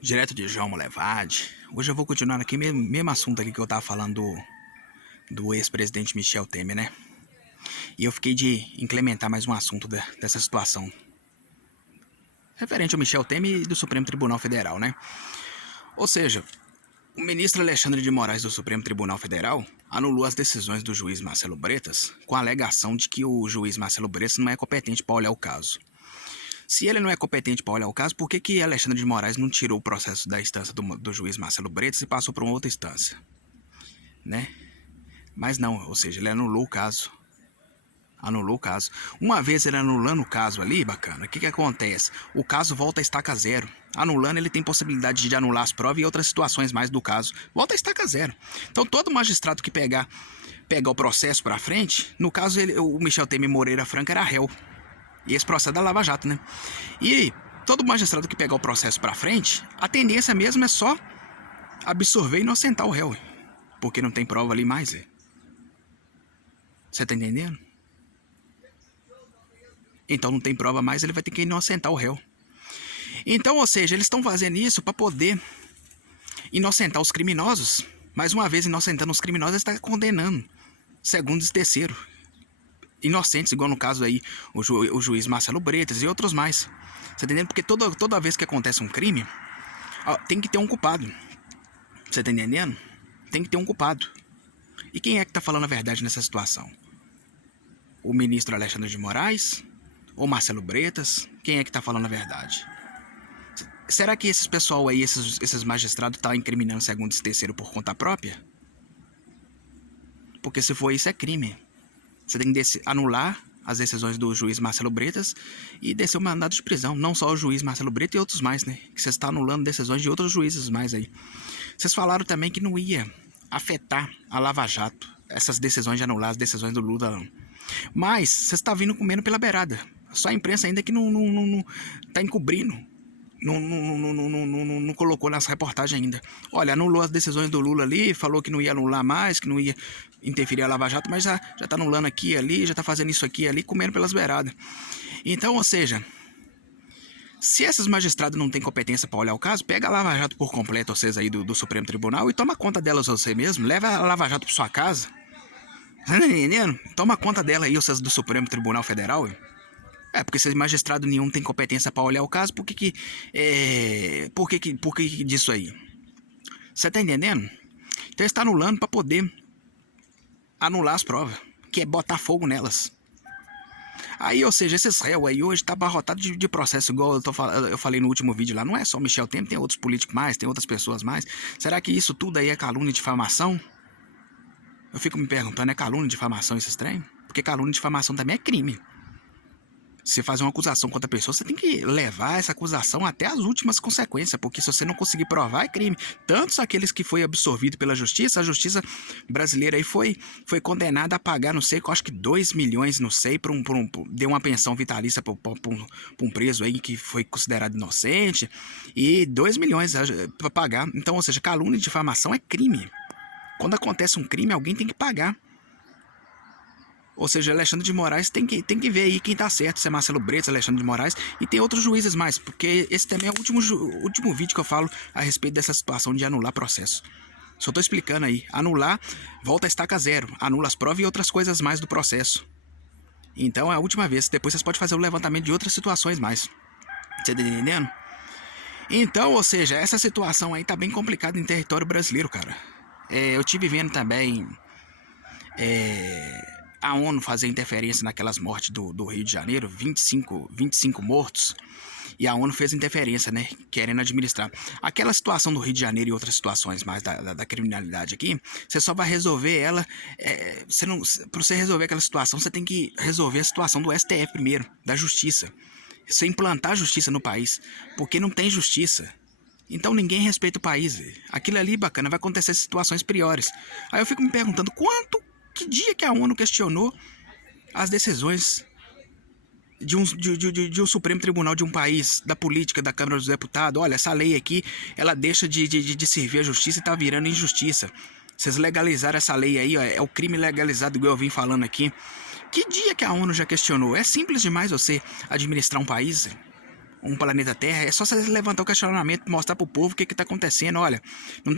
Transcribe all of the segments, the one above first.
Direto de João Molevade. Hoje eu vou continuar aqui, mesmo assunto aqui que eu tava falando do ex-presidente Michel Temer, né? E eu fiquei de implementar mais um assunto dessa situação. Referente ao Michel Temer e do Supremo Tribunal Federal, né? Ou seja, o ministro Alexandre de Moraes do Supremo Tribunal Federal anulou as decisões do juiz Marcelo Bretas com a alegação de que o juiz Marcelo Bretas não é competente para olhar o caso. Se ele não é competente para olhar o caso, por que Alexandre de Moraes não tirou o processo da instância do juiz Marcelo Bretas e passou para uma outra instância? Né? Mas não, ou seja, ele anulou o caso. Anulou o caso. Uma vez ele anulando o caso ali, bacana, o que acontece? O caso volta a estaca zero. Anulando, ele tem possibilidade de anular as provas e outras situações mais do caso. Volta a estaca zero. Então, todo magistrado que pegar o processo para frente, no caso, o Michel Temer Moreira Franco era réu. E esse processo é da Lava Jato, né? E todo magistrado que pegar o processo pra frente, a tendência mesmo é só absorver e inocentar o réu. Porque não tem prova ali mais. Você tá entendendo? Então não tem prova mais, ele vai ter que inocentar o réu. Então, ou seja, eles estão fazendo isso para poder inocentar os criminosos. Mais uma vez, inocentando os criminosos, eles estão condenando segundo e terceiro inocentes, igual no caso aí o juiz Marcelo Bretas e outros mais. Você tá entendendo? Porque toda vez que acontece um crime, tem que ter um culpado. Você tá entendendo? Tem que ter um culpado. E quem é que tá falando a verdade nessa situação? O ministro Alexandre de Moraes? Ou Marcelo Bretas? Quem é que tá falando a verdade? Será que esses pessoal aí, esses magistrados, tá incriminando segundo e terceiro por conta própria? Porque se for isso, é crime. Você tem que anular as decisões do juiz Marcelo Bretas e descer o mandado de prisão. Não só o juiz Marcelo Bretas e outros mais, né? Que você está anulando decisões de outros juízes mais aí. Vocês falaram também que não ia afetar a Lava Jato, essas decisões de anular as decisões do Lula, não. Mas você está vindo comendo pela beirada. Só a imprensa ainda que não tá encobrindo. Não colocou nessa reportagem ainda. Olha, anulou as decisões do Lula ali, falou que não ia anular mais, que não ia interferir a Lava Jato, mas já tá anulando aqui e ali, já tá fazendo isso aqui e ali, comendo pelas beiradas. Então, ou seja, se esses magistrados não têm competência para olhar o caso, pega a Lava Jato por completo, vocês aí do Supremo Tribunal, e toma conta delas você mesmo, leva a Lava Jato para sua casa. Tá entendendo? Toma conta dela aí, vocês do Supremo Tribunal Federal. Porque se magistrado nenhum tem competência para olhar o caso, por que disso aí? Você tá entendendo? Então ele está anulando para poder anular as provas, que é botar fogo nelas. Aí, ou seja, esses réus aí hoje tá abarrotado de processo, igual eu falei no último vídeo lá. Não é só o Michel Temer, tem outros políticos mais, tem outras pessoas mais. Será que isso tudo aí é calúnia e difamação? Eu fico me perguntando, é calúnia e difamação esses trem? Porque calúnia e difamação também é crime. Se você faz uma acusação contra a pessoa, você tem que levar essa acusação até as últimas consequências, porque se você não conseguir provar, é crime. Tantos aqueles que foi absolvido pela justiça, a justiça brasileira aí foi condenada a pagar, não sei, eu acho que 2 milhões, não sei, deu uma pensão vitalícia para um preso aí que foi considerado inocente, e 2 milhões para pagar. Então, ou seja, calúnia e difamação é crime. Quando acontece um crime, alguém tem que pagar. Ou seja, Alexandre de Moraes tem que ver aí quem tá certo, se é Marcelo Bretas, Alexandre de Moraes, e tem outros juízes mais, porque esse também é o último vídeo que eu falo a respeito dessa situação de anular processo. Só tô explicando aí. Anular, volta a estaca zero, anula as provas e outras coisas mais do processo. Então é a última vez, depois vocês podem fazer o levantamento de outras situações mais. Você tá entendendo? Então, ou seja, essa situação aí tá bem complicada em território brasileiro, cara. Eu tive vendo também a ONU fazer interferência naquelas mortes do Rio de Janeiro, 25 mortos, e a ONU fez interferência, né, querendo administrar. Aquela situação do Rio de Janeiro e outras situações mais da criminalidade aqui, você só vai resolver ela, para você resolver aquela situação, você tem que resolver a situação do STF primeiro, da justiça. Você implantar a justiça no país, porque não tem justiça. Então ninguém respeita o país. Aquilo ali, bacana, vai acontecer situações piores. Aí eu fico me perguntando, que dia que a ONU questionou as decisões de um Supremo Tribunal de um país, da política, da Câmara dos Deputados? Olha, essa lei aqui, ela deixa de servir a justiça e tá virando injustiça. Vocês legalizaram essa lei aí, ó, é o crime legalizado, igual eu vim falando aqui. Que dia que a ONU já questionou? É simples demais você administrar um país. um planeta Terra, é só você levantar o questionamento e mostrar pro povo o que tá acontecendo. Olha,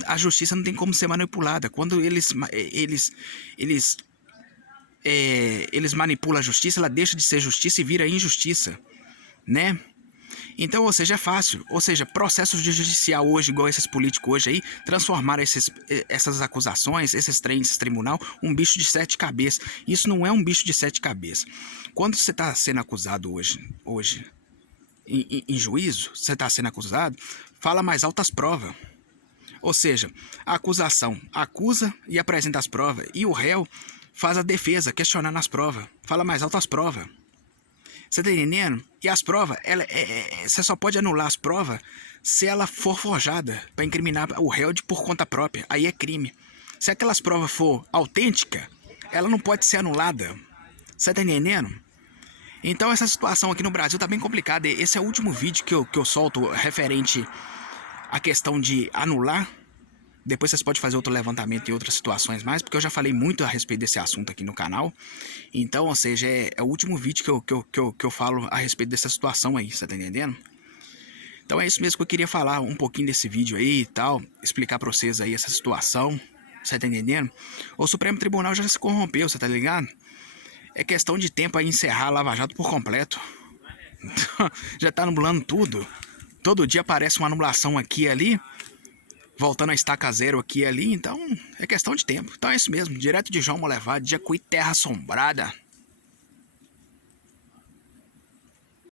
a justiça não tem como ser manipulada. Quando eles manipulam a justiça, ela deixa de ser justiça e vira injustiça, né? Então, ou seja, é fácil. Ou seja, processos de judicial hoje, igual esses políticos hoje aí, transformaram essas acusações, esses tribunal, um bicho de 7 cabeças. Isso não é um bicho de 7 cabeças. Quando você está sendo acusado hoje em juízo, você está sendo acusado, fala mais altas provas. Ou seja, a acusação acusa e apresenta as provas, e o réu faz a defesa, questionando as provas, fala mais altas provas. Você tá entendendo? E as provas, você só pode anular as provas se ela for forjada para incriminar o réu por conta própria. Aí é crime. Se aquelas provas for autêntica, ela não pode ser anulada. Você tá entendendo? Então essa situação aqui no Brasil tá bem complicada. Esse é o último vídeo que eu solto referente à questão de anular. Depois vocês podem fazer outro levantamento em outras situações mais, porque eu já falei muito a respeito desse assunto aqui no canal. Então, ou seja, é o último vídeo que eu falo a respeito dessa situação aí, você tá entendendo? Então é isso mesmo que eu queria falar um pouquinho desse vídeo aí e tal, explicar pra vocês aí essa situação, você tá entendendo? O Supremo Tribunal já se corrompeu, você tá ligado? É questão de tempo a encerrar a Lava Jato por completo. Já tá anulando tudo. Todo dia aparece uma anulação aqui e ali, voltando a estaca zero aqui e ali, então é questão de tempo. Então é isso mesmo, direto de João Molevade, Jacuí, Terra Assombrada.